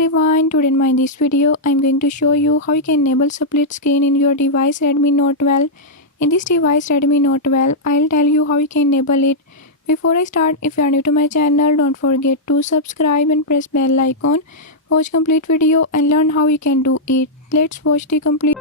everyone, today in this video I am going to show you how you can enable split screen in your device Redmi Note 12. In this device Redmi Note 12, I'll tell you how you can enable it. Before I start, if you are new to my channel, don't forget to subscribe and press bell icon. Watch complete video and learn how you can do it. Let's watch the complete